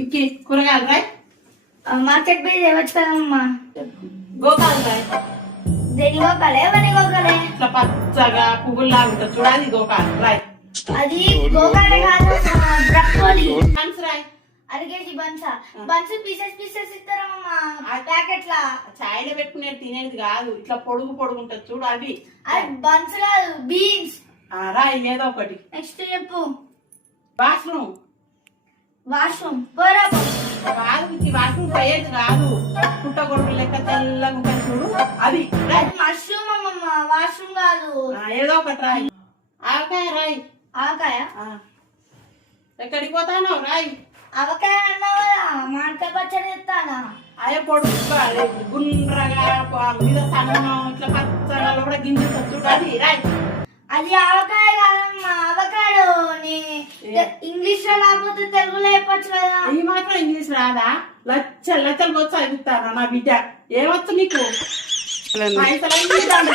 ఇక్కి కూరగాయలు రాయ్. మార్కెట్ పోయి తేవచ్చు కదమ్మా. గోకాలు రాయ్. దేని గోకాలే ఎవరి గోకాలే? ఇట్లా పచ్చగా పువ్వుల్లాగా ఉంటుంది చూడాలి గోకాలు రాయ్. అది గోకాలే కాదు, బ్రక్కోలి. బన్స్ రాయ్. అరకేజీ బన్సా? బన్స్ పీసెస్ పీసెస్ ఇస్తారమ్మా ప్యాకెట్ లా. చాయ్లో పెట్టుకునేది తినేది కాదు, ఇట్లా పొడుగు పొడుగు ఉంటుంది చూడు అవి. అది బన్స్ కాదు, బీన్స్. రాయ్ ఏదో ఒకటి. నెక్స్ట్ చెప్పు. వాష్రూమ్. వాష్రూమ్ పోరా. కాదు వాష్రూమ్ పోయేది కాదు, పుట్ట గొడుగు లెక్క తెల్లగా ఉంటుంది చూడు అది. అది మష్రూమ్ అమ్మమ్మ, వాష్రూమ్ కాదు. ఏదో ఒకటి రాయ్. ఆవకాయ రాయ్. ఆవకాయ? ఎక్కడికి పోతానో రాయ్. ఆవకాయ అన్నావు కదా, మామిడికాయ పచ్చడి తెస్తానా? అదే పొడుగు గుండ్రగా మీద సన్నం ఇట్లా పచ్చగా కూడా గింజలు చూడాలి రాయ్. అది ఆవకాయ కాదమ్మా, అవకాడో. ఇంగ్లీష్ లో లేకపోతే తెలుగులో చెప్పచ్చు కదా. ఈ మాత్రం ఇంగ్లీష్ రాదా? లచ్చలు లచ్చలు వచ్చి అడుగుతారా నా బిడ్డ? ఏమొచ్చు నీకు? పైసలు